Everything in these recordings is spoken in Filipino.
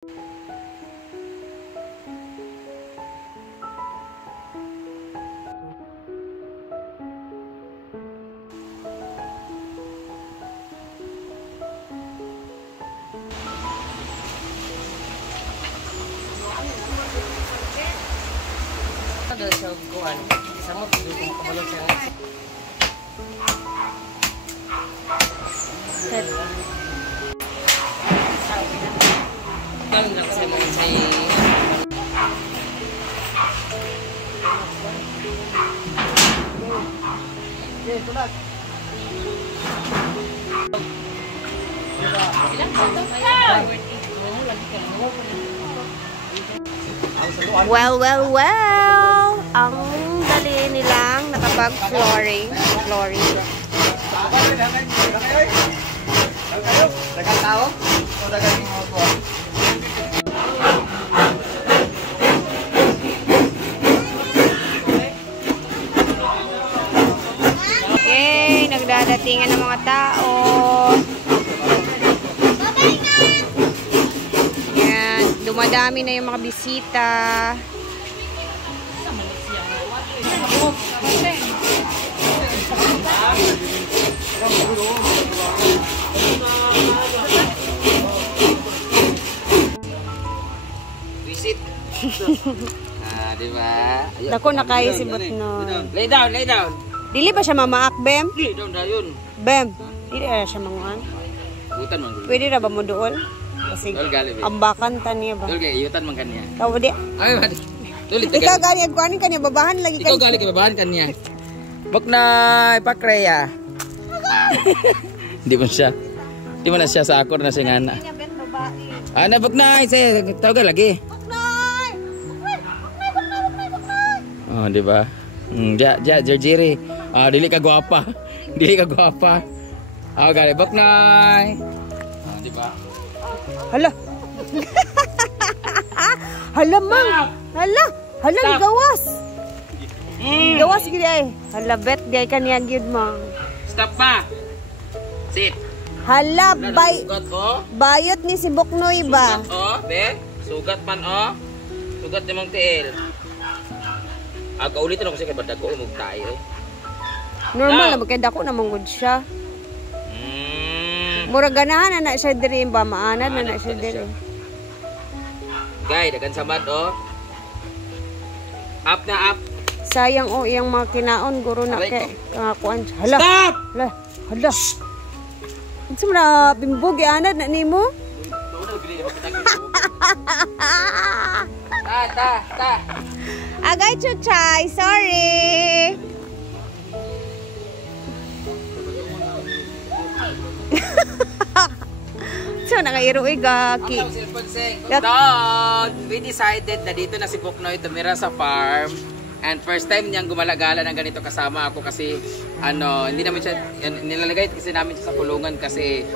Ada sa kuan, sama duduk kabalot sa. Kan lang sa mga say. Tulat. Well. Ang dali nilang nakapag-flooring. Okay, nagdadatingan ng mga tao. Yan, dumadami na yung mga bisita. Visit. Diba? Dako na kayo si Butnoy. Lay down. Dili ba siya mamaak, Bem? Lay down dayon. Bem, dili na siya manguhan. Butan man. Pwede na ba mo doon? Kasi ambakan ta niya ba? Dol kay yutan man kanya. Kamu dia. Ay, mad. Dol Ikaw gali agkuanin kanya babahan lagi Ikaw gali kay babahan kanya. Bok na ipakreya. Di mo siya. Di mo na siya sa ako na siya nga. Ana bok na say tawag lagi. Oh, di ba? Jerjiri. Dili ka gwapa. Gali bok na. Di ba? Hala. Hala mang. Hala gawas. Gawas gid ay. Hala bet gay kaniya gyud mang. Stop pa. Sit. Hala bay. Sugat oh. Bayot ni si Buknoy ba? Sugat oh, be. Sugat man oh. Sugat ni mong tiil. Aga ulitin ako sa kay ko mong tayo. Normal na magkaya dako na manggod siya. Murag ganahan na siya diri ba maanad na siya diri. Gay, dagan samad oh. Up na up. Sayang oh iyang mga kinaon guro na kay kuan. Hala. Stop. Hala. Unsa man bimbog anad na nimo? Ta. Agay chuchay, sorry. So nakairoy gaki. We decided na dito na si Buknoy tumira sa farm. And first time niyang gumalagala ng ganito kasama ako kasi hindi namin siya nilalagay kasi namin siya sa kulungan kasi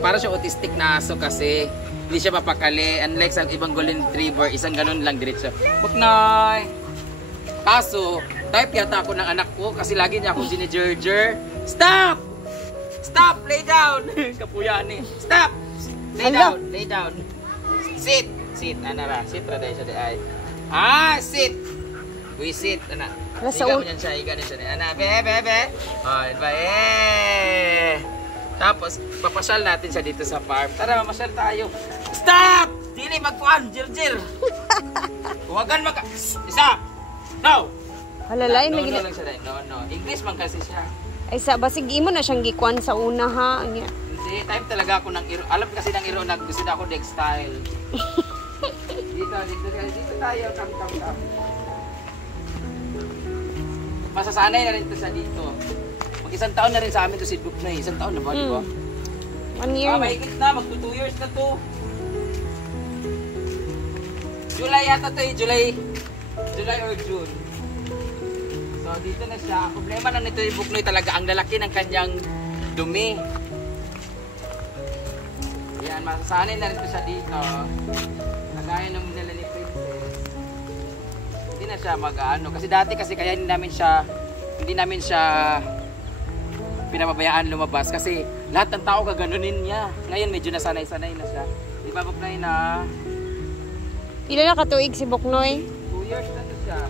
para siya autistic na aso kasi hindi siya mapakali unlike sa ibang golden retriever isang ganun lang diretso. Buknoy. Kaso type yata ako ng anak ko kasi lagi niya akong gini-jerjer. Stop! Lay down. Kapuya ni. Stop. Lay down. Sit. Anara, sit ra dai siya di ay. Sit. We sit ana. Iga man siya, iga din siya. Ana, be. Ba Tapos papasyal natin siya dito sa farm. Tara, mamasyal tayo. Stop! Dili magkuan, jirjir. Huwagan isa. No. Halalain no, lagi no, lang siya. No. English man kasi siya. Ay sa basig imo na siyang gikuan sa una ha. Anya. Hindi, type talaga ako ng iro. Alam kasi ng iro na gusto na ako deck style. Dito tayo. Come. Masasanay na rin ito sa dito. Mag-isang taon na rin sa amin to si Buknoy. Isang taon na ba, di ba? 1 year. Mahigit na. Magto 2 years na to. July yata to eh. July or June. So dito na siya. Ang problema na nito yung Buknoy talaga. Ang lalaki ng kanyang dumi. Yan. Masasanay na rin ito siya dito. Kagaya ng nila ni Princess. Hindi na siya mag-ano. Kasi dati kaya hindi namin siya pinapabayaan lumabas kasi lahat ng tao gaganunin niya. Ngayon medyo nasanay-sanay na siya. Dito babok na yun na. Ilan na katuig si Buknoy? 2 years na to siya.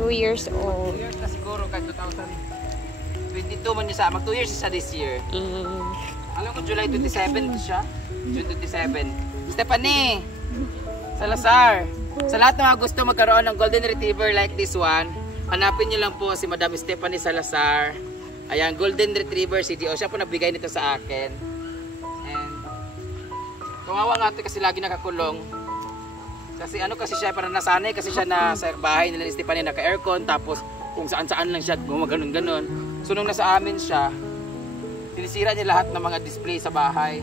2 years 2 old. years na siguro kahit 2022 man niya sa. Mag 2 years siya this year. Alam ko July 27 to siya. June 27. Stephanie! Salazar! Sa lahat ng mga gusto magkaroon ng golden retriever like this one, hanapin niyo lang po si Madam Stephanie Salazar. Ayan, golden retriever CDO. Siya po nagbigay nito sa akin. And kawawa nga ito kasi lagi nakakulong. Kasi ano kasi siya, parang nasanay kasi siya na sa bahay nila ni Stephanie naka-aircon. Tapos kung saan-saan lang siya, gumaganon-ganon. So nung nasa amin siya, sinisira niya lahat ng mga display sa bahay.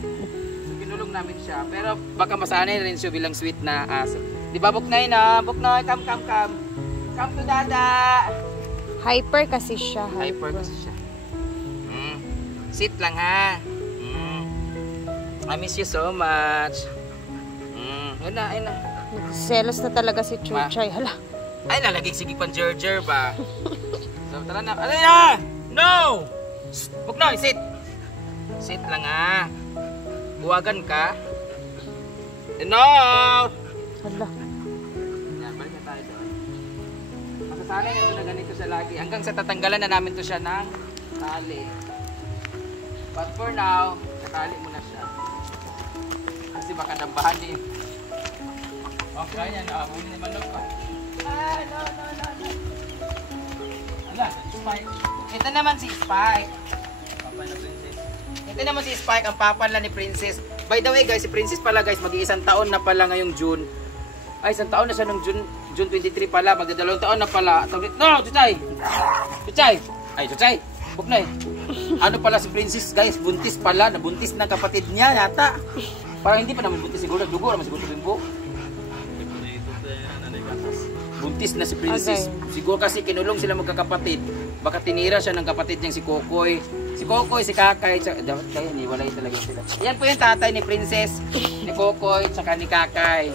So kinulong namin siya. Pero baka masanay na rin siya bilang sweet na aso. Di ba Buknoy na? Buknoy, come. Come to Dada. Hyper kasi siya. Hyper kasi siya. Sit lang ha. I miss you so much. Ayun na. Selos na talaga si Chuchay. Hala. Ay, lalagay sige pang Gerger ba? So, tara na. Ano na? No! Buknoy, sit. Sit lang ha. Buwagan ka. No! Hala. Yan, balik na tayo doon. Masasanay na ito na ganito siya lagi. Hanggang sa tatanggalan na namin to siya ng tali. But for now, tatali muna siya. Kasi baka dambahan din. Okay, yan. Nakabunin naman lang pa. No. Ala, Spike. Ito naman si Spike. Papa na Princess. Ito naman si Spike, ang papa na ni Princess. By the way guys, si Princess pala guys, mag-iisang taon na pala ngayong June. Ay, isang taon na siya nung June 23 pala. Magdadalawang taon na pala. No, Chuchay! Ay, Chuchay! Buknoy. Ano pala si Princess guys, buntis pala. Nabuntis ng kapatid niya yata. Parang hindi pa naman buntis siguro. Dugo naman siguro bimbo. Buntis na si Princess. Okay. Siguro kasi kinulong sila magkakapatid. Baka tinira siya ng kapatid niyang si Kokoy. Si Kokoy, si Kakay. Dapat kaya niwalay talaga sila. Yan po yung tatay ni Princess, ni Kokoy, tsaka ni Kakay.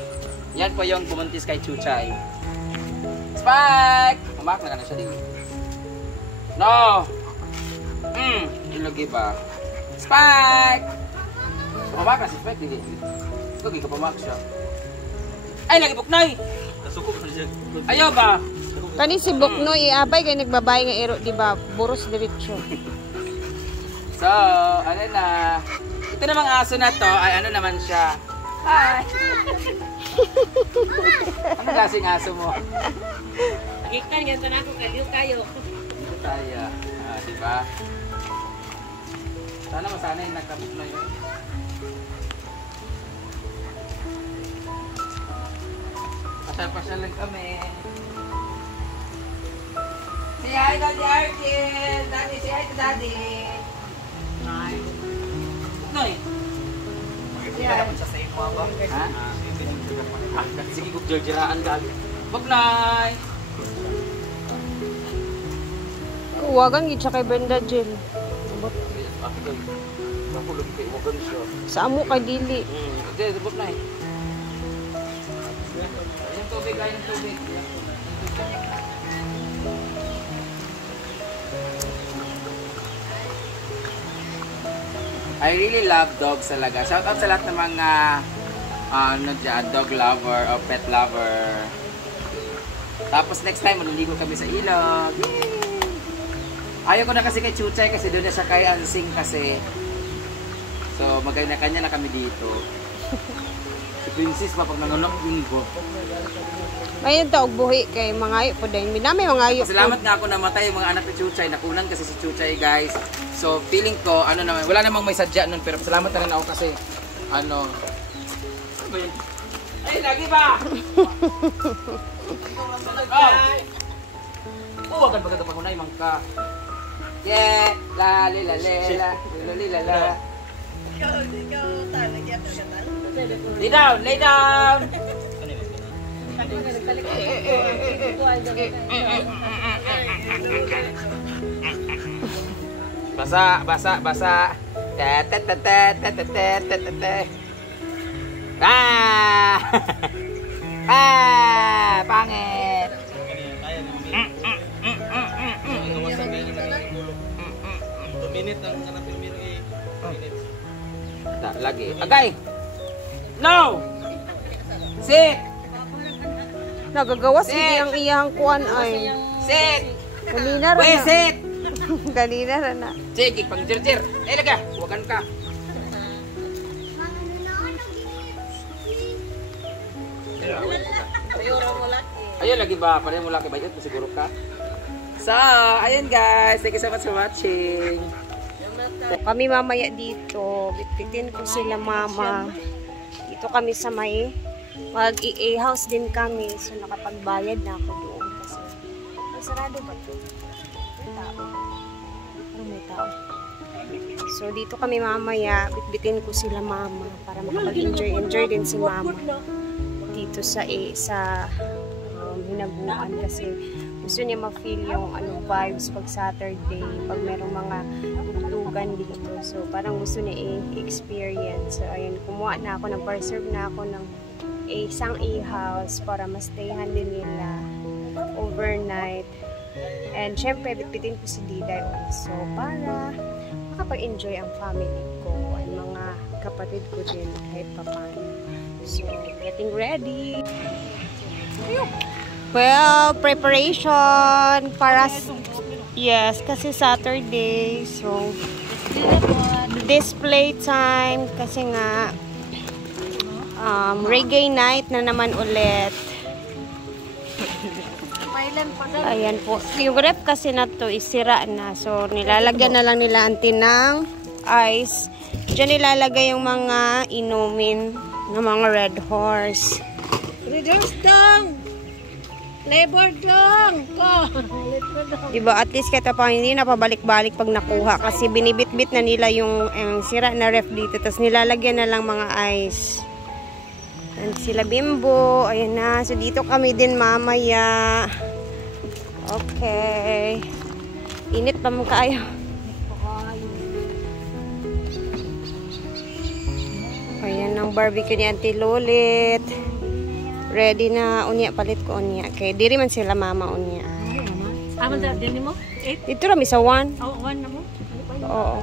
Yan po yung bumuntis kay Chuchay. Spike! Umak na siya dito. No! Ilagi ba? Spike! Umak na si Spike dito. Lagi ka pamak siya. Ay, lagi Buknoy! Ayaw ba? Kani si Buknoy, iabay kay nagbabay nga ero, di ba? Buros diretso. So, ano na? Ito namang aso na to, ay ano naman siya? Hi! Ano kasing aso mo? Ikan, ganito na ako, kaliw kayo. Dito tayo. Diba? Sana masanay yung nagkabuknoy yun. Pasal-pasal lang kami. Say hi, Daddy Arkin! Daddy, say hi to Daddy! Hi! Noy! Sige ka naman siya sa imo, ba? Ha? Sige, gugjerjeraan dali. Buknoy! Uwagan gid siya kay Brenda Jill. Nakulog kay uwagan siya. Sa amo kay dili. Okay, Buknoy. Yung tubig, ay yung tubig. I really love dogs talaga. Shout out sa lahat ng mga dog lover o pet lover. Tapos next time maliligo kami sa ilog. Yay! Ayaw ko na kasi kay Chuchay kasi doon na siya kay Ansing kasi. So magkanya-kanya na kami dito. Si Princess pa pag nanganak din ko. Mayon ta og buhi kay mangayo po dahil minami mangayo. Salamat nga ako namatay yung mga anak ni Chuchay. Nakunan kasi si Chuchay guys. So feeling ko ano naman wala namang may sadya nun pero salamat na rin ako kasi ano ba yun? Ay lagi ba? Oh, agad bagay kapag unay mangka. Yeah, la li la la li la la. Ikaw, talagyan ko siya tal. Lay down, lay down. Basa. Pangit. Minute ang hanapin minute. Lagi. Agay. No! Sit! Nagagawas hindi ang iyang kuan ay. Sit! Kanina ra Wait, na. sit! Kanina ra na. Sige, pang jir-jir. Laga, huwagan ka. Ayun, lagi ba? Pareho mo laki ba yun? Siguro ka? So, ayun guys. Thank you so much for watching. Kami mamaya dito. Bitbitin ko sila mama. Dito kami sa may mag-i-house din kami. So, nakapagbayad na ako doon. Kasi, ay, sarado ba ito? May tao. Parang may tao. So, dito kami mamaya. Bitbitin ko sila mama para makapag-enjoy din si mama. Dito sa hinabuan kasi gusto niya ma-feel yung vibes pag Saturday, pag merong mga tugtugan dito. So, parang gusto niya i-experience. So, ayun, kumuha na ako ng preserve na ako ng isang e-house para ma-stayhan din nila overnight. And syempre, bitbitin ko si Diday also para makapag-enjoy ang family ko at mga kapatid ko din kahit papaano. So, getting ready. Well, preparation para yes, kasi Saturday. So, display time kasi nga reggae night na naman ulit. Ayan po. Yung ref kasi na to isira na. So, nilalagyan na lang nila auntie ng ice. Diyan nilalagay yung mga inumin ng mga Red Horse. Red Horse dong! Flavor dong! Diba, at least kaya pa hindi na pabalik-balik pag nakuha kasi binibit-bit na nila yung sira na ref dito. Tapos nilalagyan na lang mga ice. And sila Bimbo. Ayan na. So, dito kami din mamaya. Okay. Init pa mo kayo. Ayan ang barbecue ni Auntie Lolit. Ready na. Unya, palit ko unya. Okay, diri man sila mama unya. Aman din mo? 8? Dito rami sa 1. Oh, 1 na mo? Oo.